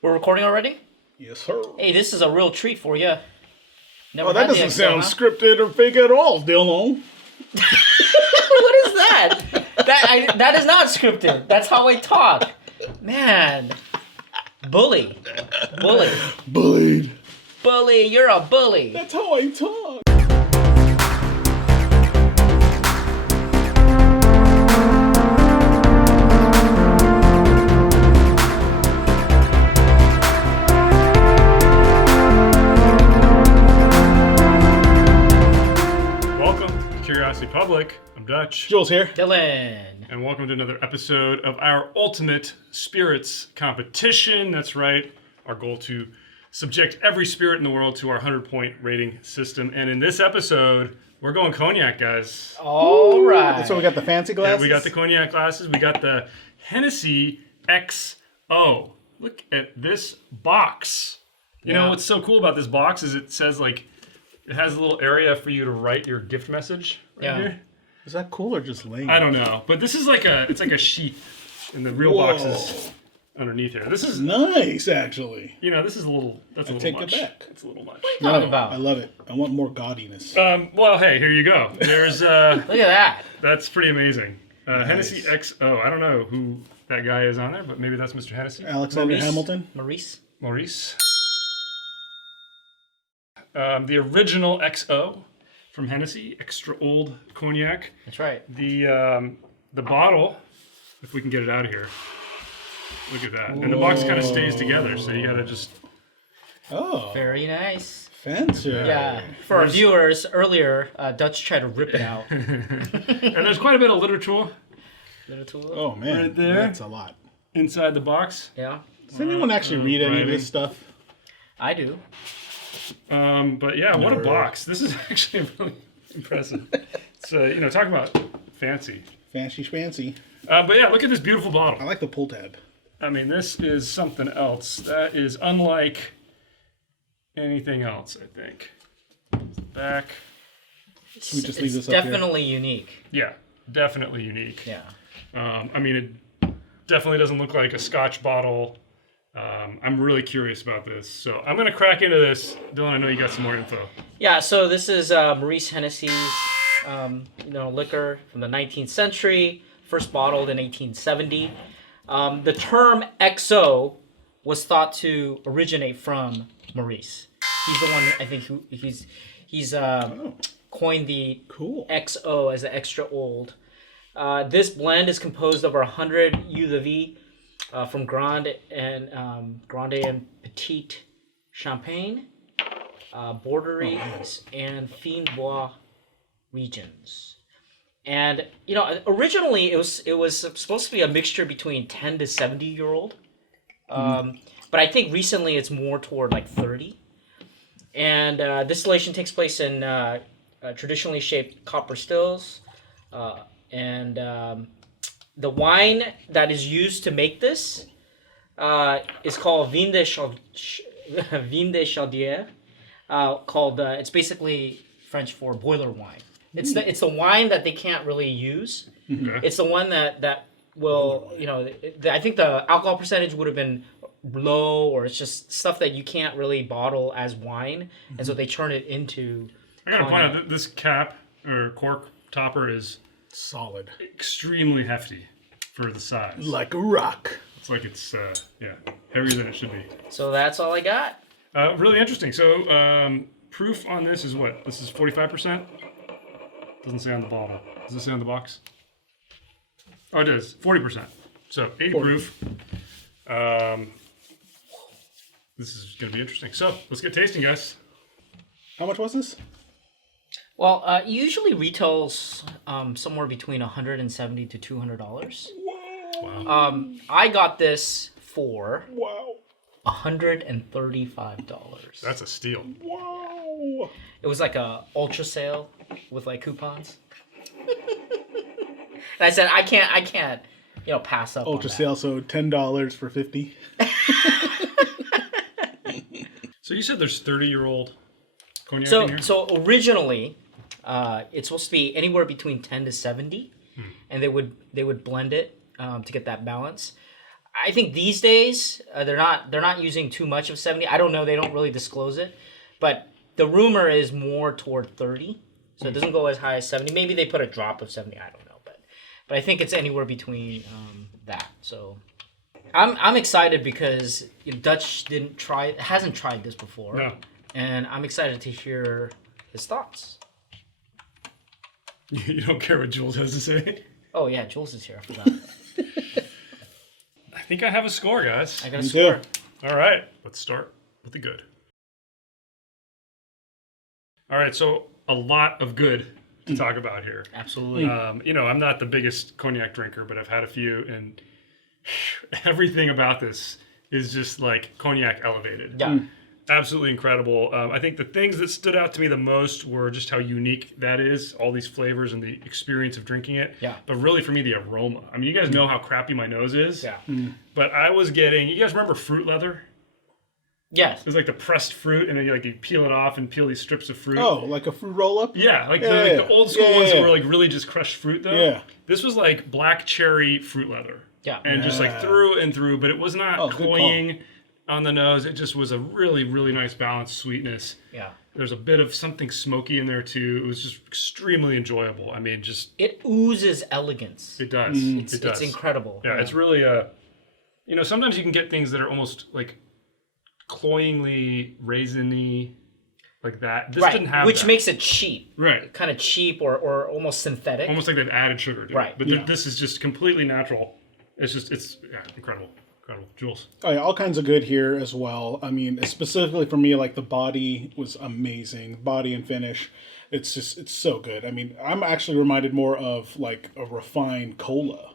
We're recording already? Yes, sir. Hey, this is a real treat for you. Never that doesn't sound scripted or fake at all, Dylan. What is that? That is not scripted. That's how I talk. Man. Bully. Bullied. Bully, you're a bully. That's how I talk. Public. I'm Dutch. Jules here. Dylan. And welcome to another episode of our Ultimate Spirits Competition. That's right. Our goal to subject every spirit in the world to our 100-point rating system. And in this episode, we're going Cognac, guys. All right. So we got the fancy glasses? Yeah, we got the Cognac glasses. We got the Hennessy XO. Look at this box. You know what's so cool about this box is it says it has a little area for you to write your gift message right here. Is that cool or just lame? I don't know, but this is it's like a sheet, and the real box is underneath here. This is nice, actually. You know, this is a little. That's a little much. Take it back. It's a little much. What are you talking about? I love it. I want more gaudiness. Well, hey, here you go. There's Look at that. That's pretty amazing. Nice. Hennessy XO. I don't know who that guy is on there, but maybe that's Mr. Hennessy. Alexander Hamilton. Maurice. The original XO from Hennessy, extra old cognac. That's right. The bottle, if we can get it out of here. Look at that. And the box kind of stays together, so you gotta just... Oh. Very nice. Fancy. Yeah. For our viewers, earlier, Dutch tried to rip it out. And there's quite a bit of literature. Oh, man. Right there. That's a lot. Inside the box. Yeah. Does anyone actually read any of this stuff? I do. But yeah, what a box. This is actually really impressive. So, talk about fancy. Fancy. But yeah, look at this beautiful bottle. I like the pull tab. I mean, this is something else. That is unlike anything else, I think. Back. Can we just leave this up definitely unique. Yeah, definitely unique. Yeah. I mean, it definitely doesn't look like a scotch bottle. I'm really curious about this. So I'm going to crack into this. Dylan, I know you got some more info. Yeah, so this is Maurice Hennessy's liquor from the 19th century, first bottled in 1870. The term XO was thought to originate from Maurice. He's the one, I think, who he's coined the XO as the extra old. This blend is composed of 100 eau de vie from Grande and Petite Champagne, Borderies, and Fines-Bois regions. And originally it was supposed to be a mixture between 10 to 70-year-old, but I think recently it's more toward 30. And distillation takes place in traditionally shaped copper stills, and the wine that is used to make this is called vin de chaudière. It's basically French for boiler wine. It's the wine that they can't really use. Okay. It's the one that will, I think the alcohol percentage would have been low, or it's just stuff that you can't really bottle as wine, and so they turn it into I gotta point out that this cap or cork topper is solid, extremely hefty for the size. Like a rock. It's like it's heavier than it should be. So that's all I got. Really interesting. So proof on this is what? This is 45%? Doesn't say on the bottle. Does it say on the box? Oh, it does. 40%. So 80 proof. This is going to be interesting. So let's get tasting, guys. How much was this? Well, it usually retails somewhere between $170 to $200. Wow. I got this for $135. That's a steal. Wow. It was like a ultra sale with coupons. And I said I can't, pass up. Ultra sale, so $10 for $50. So you said there's 30-year-old cognac in here? So originally, it's supposed to be anywhere between 10 to 70, and they would blend it to get that balance. I think these days they're not using too much of 70. I don't know. They don't really disclose it, but the rumor is more toward 30, so it doesn't go as high as 70. Maybe they put a drop of 70. I don't know, but I think it's anywhere between that. So I'm excited because Dutch hasn't tried this before, No. and I'm excited to hear his thoughts. You don't care what Jules has to say? Oh yeah, Jules is here. I forgot. I think I have a score, guys. I got a Me score. too. All right, let's start with the good. All right, so a lot of good to talk about here. Absolutely. I'm not the biggest cognac drinker, but I've had a few, and everything about this is just like cognac elevated. Yeah. Absolutely incredible. I think the things that stood out to me the most were just how unique that is, all these flavors and the experience of drinking it. Yeah. But really for me, the aroma. I mean, you guys know how crappy my nose is. Yeah. But I was getting, you guys remember fruit leather? Yes. It was like the pressed fruit, and then you peel it off and peel these strips of fruit. Oh, like a fruit roll-up? Yeah, like Yeah, the old school ones that were like really just crushed fruit though. Yeah. This was like black cherry fruit leather. Yeah. And just like through and through, but it was not Oh, good call. cloying on the nose. It just was a really, really nice balanced sweetness. Yeah. There's a bit of something smoky in there too. It was just extremely enjoyable. I mean, just It oozes elegance. it does. It does. It's incredible. Yeah, it's really sometimes you can get things that are almost like cloyingly raisiny, like that. This right. didn't have Which that. makes it cheap. Right. Kind of cheap or almost synthetic. Almost like they've added sugar to Right. it. But this is just completely natural. It's incredible. Incredible. Jules. Oh, yeah, all kinds of good here as well. I mean, specifically for me, like the body was amazing. Body and finish. It's so good. I mean, I'm actually reminded more of like a refined cola.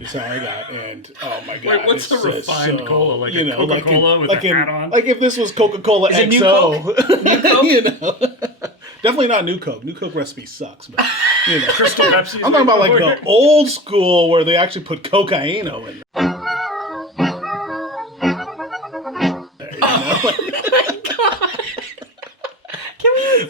Is how I got, and oh my god! Wait, what's a refined cola? Like a Coca-Cola with a hat on? Like if this was Coca-Cola Is it New XO, New Coke? you know, definitely not New Coke. New Coke recipe sucks, but you know, Crystal Pepsi. I'm talking about like the old school where they actually put cocaino in there.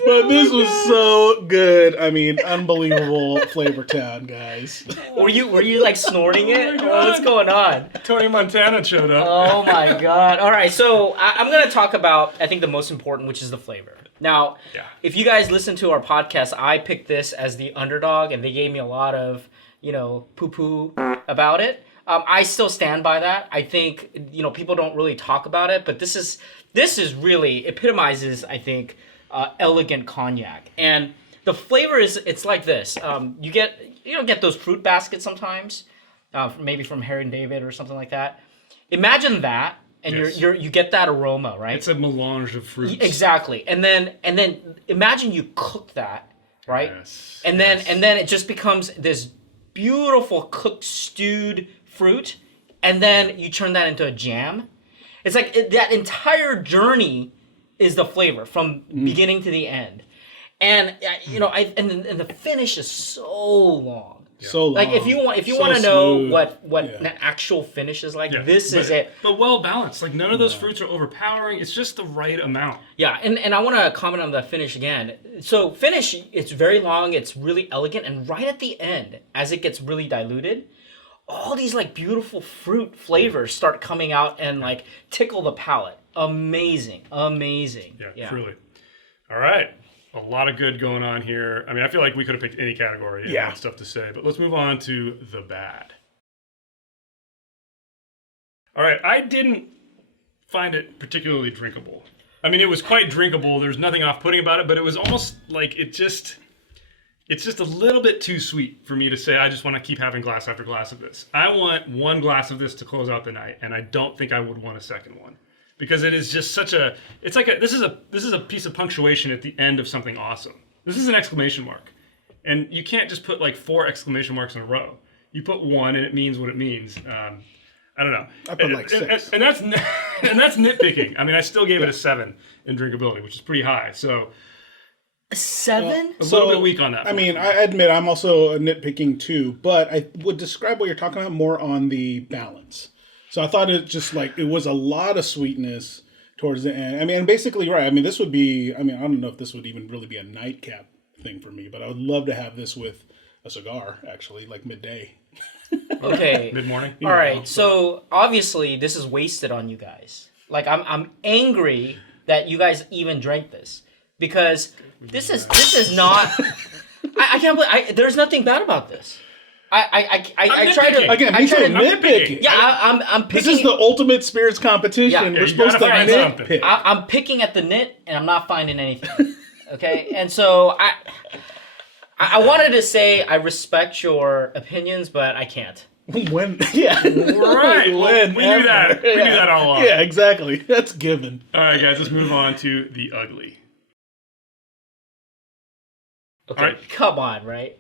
But this was so good. I mean, unbelievable Flavor Town, guys. Were you like snorting it? God. What's going on? Tony Montana showed up. Oh my god. All right, so I'm going to talk about, I think, the most important, which is the flavor. Now, if you guys listen to our podcast, I picked this as the underdog, and they gave me a lot of, poo-poo about it. I still stand by that. I think, people don't really talk about it, but this is really epitomizes, I think, elegant cognac. And the flavor it's like this. You get those fruit baskets sometimes, maybe from Harry and David or something like that. Imagine that, and Yes. you get that aroma, right? It's a melange of fruits. Exactly. And then imagine you cook that, right? Yes. And then it just becomes this beautiful cooked stewed fruit, and then you turn that into a jam. It's like that entire journey is the flavor from beginning to the end. And and the finish is so long. So long. Like if you want So to know smooth. what Yeah. an actual finish is like, Yeah. this is it. But well balanced. Like none of those fruits are overpowering. It's just the right amount. Yeah, and I want to comment on the finish again. So finish, it's very long, it's really elegant, and right at the end, as it gets really diluted, all these like beautiful fruit flavors start coming out and like tickle the palate. Amazing. Yeah, truly. All right. A lot of good going on here. I mean, I feel like we could have picked any category and had stuff to say, but let's move on to the bad. All right. I didn't find it particularly drinkable. I mean, it was quite drinkable. There's nothing off-putting about it, but it was almost like it's just a little bit too sweet for me to say, I just want to keep having glass after glass of this. I want one glass of this to close out the night, and I don't think I would want a second one. Because it is just such a, it's like this is a piece of punctuation at the end of something awesome. This is an exclamation mark. And you can't just put like 4 exclamation marks in a row. You put one and it means what it means. I don't know. I put like 6. And that's nitpicking. I mean, I still gave it a 7 in drinkability, which is pretty high. So 7? a little bit weak on that. I mean, I admit I'm also nitpicking too, but I would describe what you're talking about more on the balance. So I thought it just like, it was a lot of sweetness towards the end. I mean, and basically, right. I mean, this would be, I don't know if this would even really be a nightcap thing for me, but I would love to have this with a cigar, actually, like midday. Okay. Mid-morning. All right. So obviously this is wasted on you guys. Like I'm angry that you guys even drank this because this is not. I can't believe there's nothing bad about this. I try to Again, I me try too. to Nitpicking. Yeah, I'm picking. This is the ultimate spirits competition. Yeah. We're you supposed to gotta find nitpick. I'm picking at the nit and I'm not finding anything. Okay, and so I wanted to say I respect your opinions, but I can't. When? Yeah. Right. Well, we knew that. We knew that all along. Yeah, exactly. That's given. All right, guys. Let's move on to the ugly. Okay, All right. come on, right?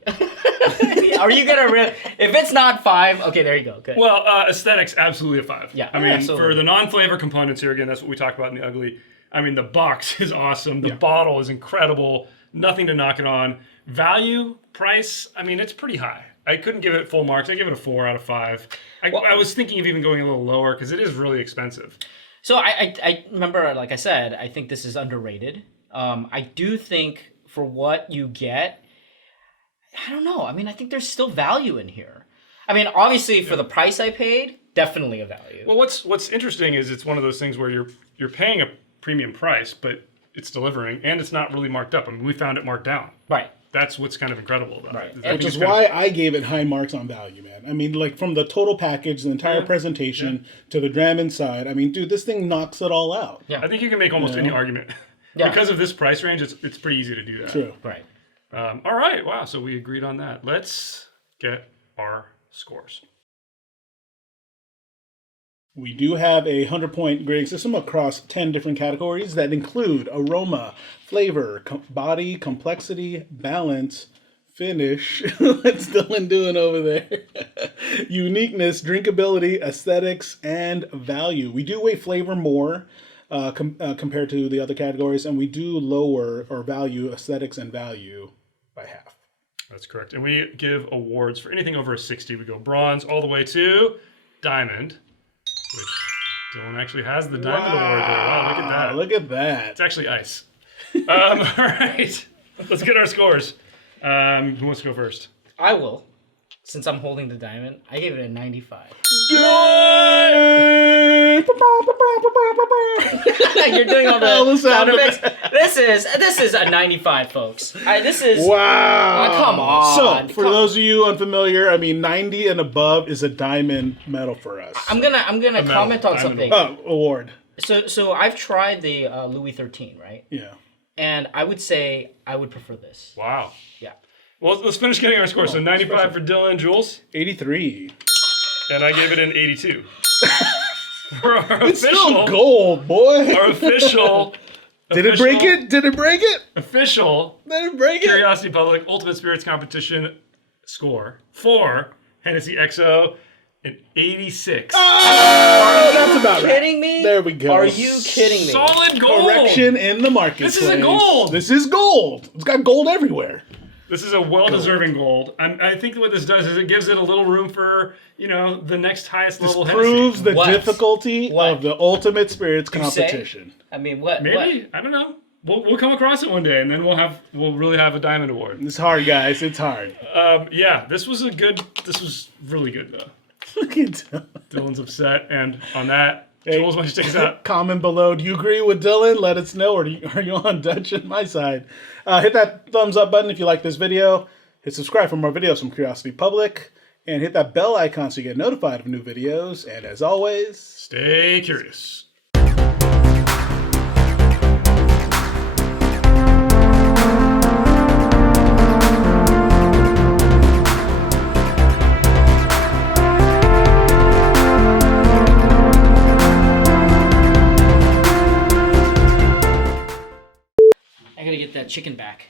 Are you gonna if it's not 5? Okay, there you go. Good. Well, aesthetics, absolutely a 5. Yeah, I mean, absolutely. for the non-flavor components here, again, that's what we talk about in the ugly. I mean, the box is awesome. The bottle is incredible. Nothing to knock it on. Value, price, I mean, it's pretty high. I couldn't give it full marks. I give it a 4 out of 5. I was thinking of even going a little lower because it is really expensive. So I remember, like I said, I think this is underrated. I do think for what you get, I don't know. I mean, I think there's still value in here. I mean, obviously for the price I paid, definitely a value. Well, what's interesting is it's one of those things where you're paying a premium price, but it's delivering and it's not really marked up. I mean, we found it marked down. Right. That's what's kind of incredible about it. Which is why I gave it high marks on value, man. I mean, like from the total package, the entire presentation to the dram inside. I mean, dude, this thing knocks it all out. Yeah. I think you can make almost any argument. Yeah. Because of this price range, it's pretty easy to do that. True. Right. All right. Wow. So we agreed on that. Let's get our scores. We do have a 100-point grading system across 10 different categories that include aroma, flavor, body, complexity, balance, finish. What's Dylan doing over there? Uniqueness, drinkability, aesthetics, and value. We do weigh flavor more compared to the other categories, and we do lower or value aesthetics and value by half. That's correct. And we give awards for anything over a 60. We go bronze all the way to diamond, which Dylan actually has the diamond award there. Wow, look at that. Look at that. It's actually ice. All right. Let's get our scores. Who wants to go first? I will. Since I'm holding the diamond, I gave it a 95. You're doing all the sound effects. This is a 95, folks. This is Wow. come on. So, for those of you unfamiliar, I mean, 90 and above is a diamond medal for us. I'm gonna comment on Diamond something. Award. So I've tried the Louis 13, right? Yeah. And I would say I would prefer this. Wow. Yeah. Well, let's finish getting our scores. So 95 for Dylan, Jules, 83. and I gave it an 82. For our It's official, still gold, boy. our official. Did it break it? Did it break it? Official Did it break it? Curiosity Public Ultimate Spirits Competition score for Hennessy XO, an 86. That's about right. Kidding me? There we go. Are you kidding me? Solid gold. Correction in the marketplace. This is a gold. This is gold. It's got gold everywhere. This is a well-deserving gold. I think what this does is it gives it a little room for, the next highest This level proves Hennessy. the What? difficulty What? of the Ultimate Spirits You say? competition. I mean, what? Maybe. I don't know. We'll come across it one day, and then we'll really have a diamond award. It's hard, guys. It's hard. Yeah, this was really good, though. Look at Dylan. Dylan's upset, and on that, Hey. Jules, why don't you take us out? Comment below. Do you agree with Dylan? Let us know. Or are you on Dutch and my side? Hit that thumbs up button if you like this video. Hit subscribe for more videos from Curiosity Public. And hit that bell icon so you get notified of new videos. And as always, Stay curious. I gotta get that chicken back.